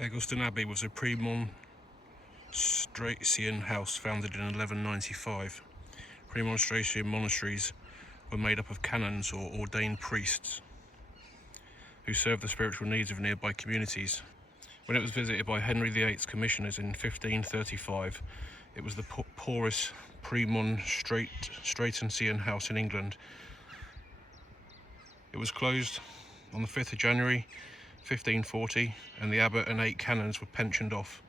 Egglestone Abbey was a Premonstratensian house founded in 1195. Premonstratensian monasteries were made up of canons or ordained priests who served the spiritual needs of nearby communities. When it was visited by Henry VIII's commissioners in 1535, it was the poorest Premonstratensian house in England. It was closed on the 5th of January 1540, and the abbot and 8 canons were pensioned off.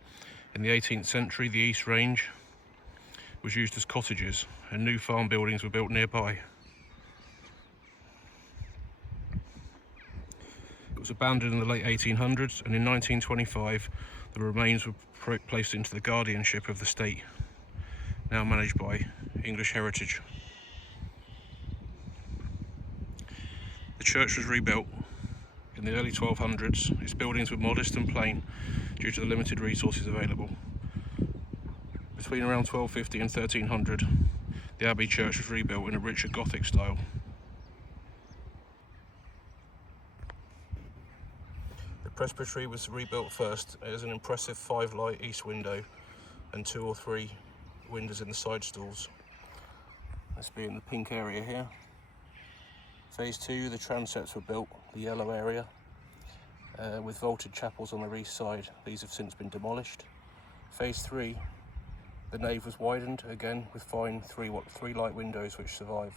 In the 18th century, the East Range was used as cottages, and new farm buildings were built nearby. It was abandoned in the late 1800s, and in 1925 the remains were placed into the guardianship of the state, now managed by English Heritage. The church was rebuilt in the early 1200s. Its buildings were modest and plain due to the limited resources available. Between around 1250 and 1300, the Abbey church was rebuilt in a richer Gothic style. The presbytery was rebuilt first. It has an impressive 5-light east window and 2 or 3 windows in the side stalls. This being the pink area here. Phase 2, the transepts were built, the yellow area, with vaulted chapels on their east side. These have since been demolished. Phase 3, the nave was widened, again with fine 3 light windows which survive.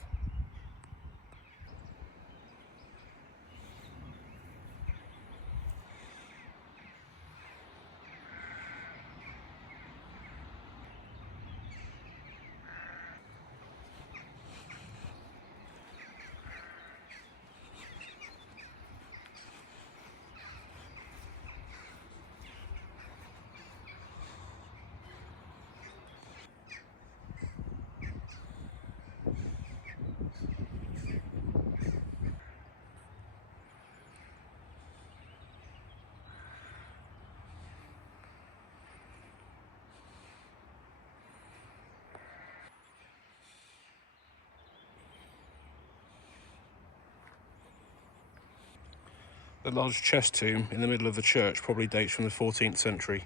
The large chest tomb in the middle of the church probably dates from the 14th century.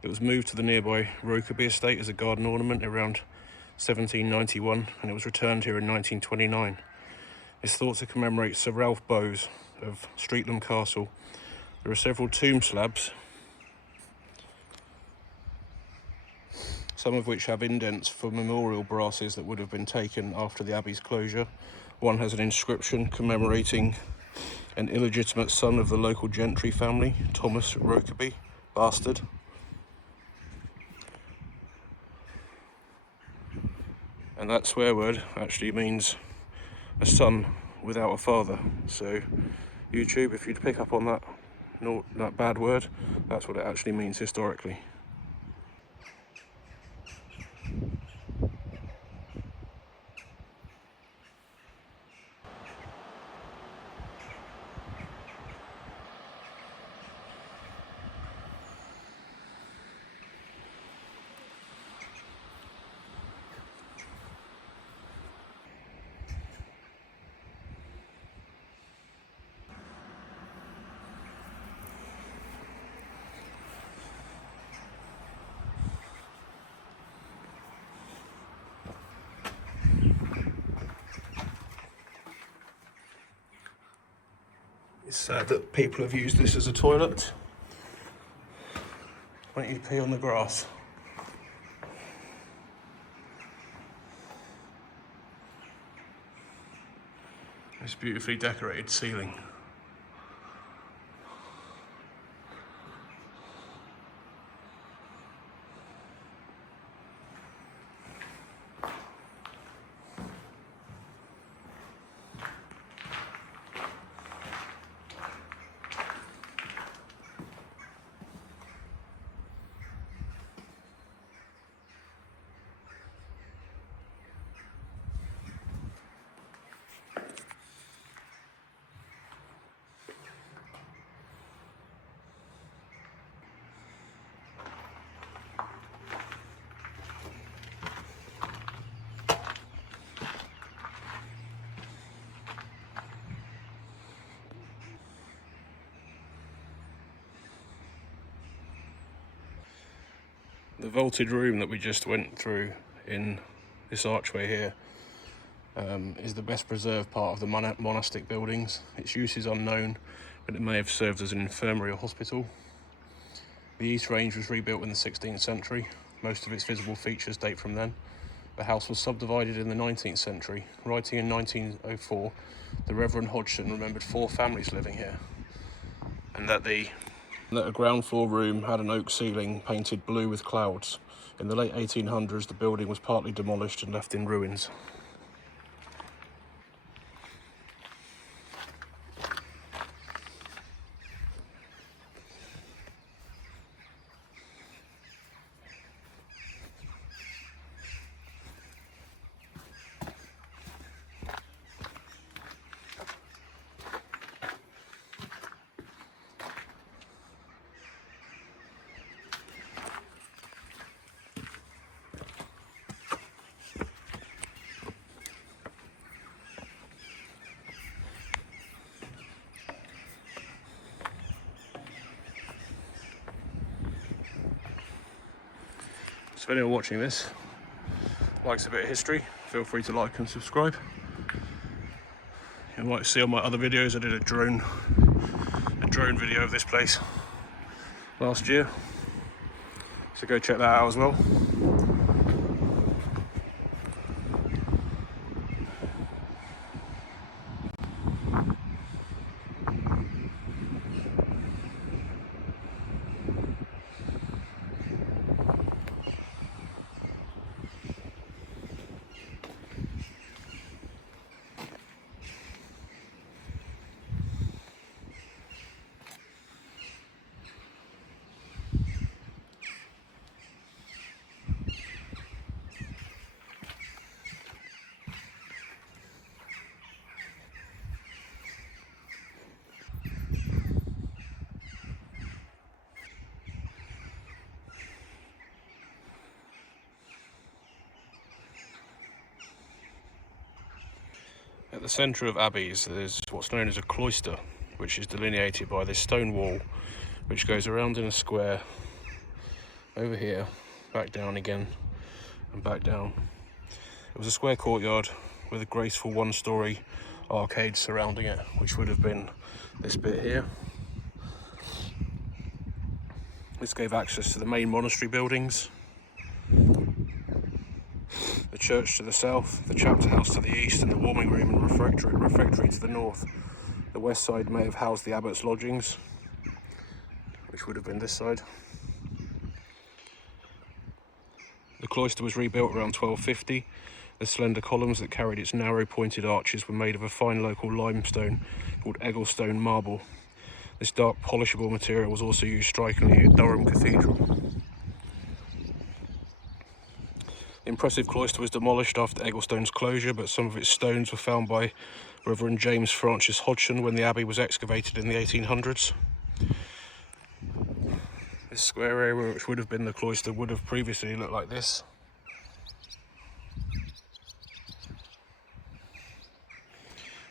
It was moved to the nearby Rokeby estate as a garden ornament around 1791, and it was returned here in 1929. It's thought to commemorate Sir Ralph Bowes of Streatham Castle. There are several tomb slabs, some of which have indents for memorial brasses that would have been taken after the abbey's closure. One has an inscription commemorating an illegitimate son of the local gentry family, Thomas Rokeby, bastard. And that swear word actually means a son without a father. So YouTube, if you'd pick up on that bad word, that's what it actually means historically. It's sad that people have used this as a toilet. Why don't you pee on the grass? This beautifully decorated ceiling. The vaulted room that we just went through in this archway here is the best preserved part of the monastic buildings. Its use is unknown, but it may have served as an infirmary or hospital. The east range was rebuilt in the 16th century. Most of its visible features date from then. The house was subdivided in the 19th century. Writing in 1904, the Reverend Hodgson remembered 4 families living here, and that a ground floor room had an oak ceiling painted blue with clouds. In the late 1800s, the building was partly demolished and left in ruins. So if anyone watching this likes a bit of history, feel free to like and subscribe. You might see on my other videos I did a drone video of this place last year, so go check that out as well. At the centre of Abbeys there's what's known as a cloister, which is delineated by this stone wall which goes around in a square over here, back down again and back down. It was a square courtyard with a graceful 1-storey arcade surrounding it, which would have been this bit here. This gave access to the main monastery buildings, the church to the south, the chapter house to the east, and the warming room and refectory to the north. The west side may have housed the abbot's lodgings, which would have been this side. The cloister was rebuilt around 1250. The slender columns that carried its narrow pointed arches were made of a fine local limestone called Egglestone marble. This dark polishable material was also used strikingly at Durham Cathedral. The impressive cloister was demolished after Egglestone's closure, but some of its stones were found by Reverend James Francis Hodgson when the abbey was excavated in the 1800s. This square area, which would have been the cloister, would have previously looked like this.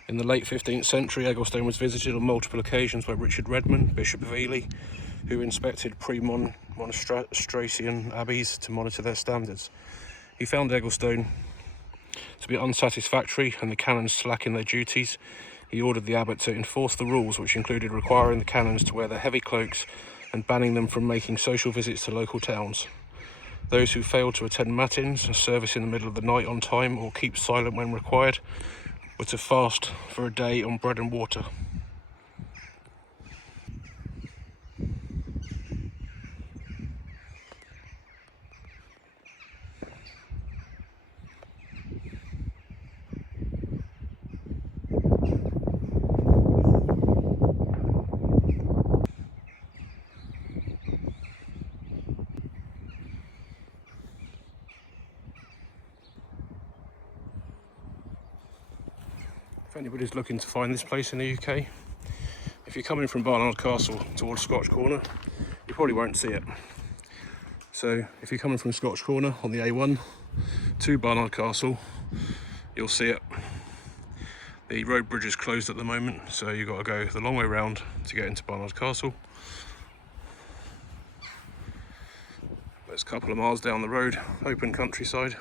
In the late 15th century, Egglestone was visited on multiple occasions by Richard Redman, Bishop of Ely, who inspected Premonstratensian abbeys to monitor their standards. He found Egglestone to be unsatisfactory and the canons slack in their duties. He ordered the abbot to enforce the rules, which included requiring the canons to wear their heavy cloaks and banning them from making social visits to local towns. Those who failed to attend matins, a service in the middle of the night on time, or keep silent when required, were to fast for a day on bread and water. If anybody's looking to find this place in the UK, if you're coming from Barnard Castle towards Scotch Corner, you probably won't see it. So if you're coming from Scotch Corner on the A1 to Barnard Castle, you'll see it. The road bridge is closed at the moment, so you've got to go the long way round to get into Barnard Castle. It's a couple of miles down the road, open countryside.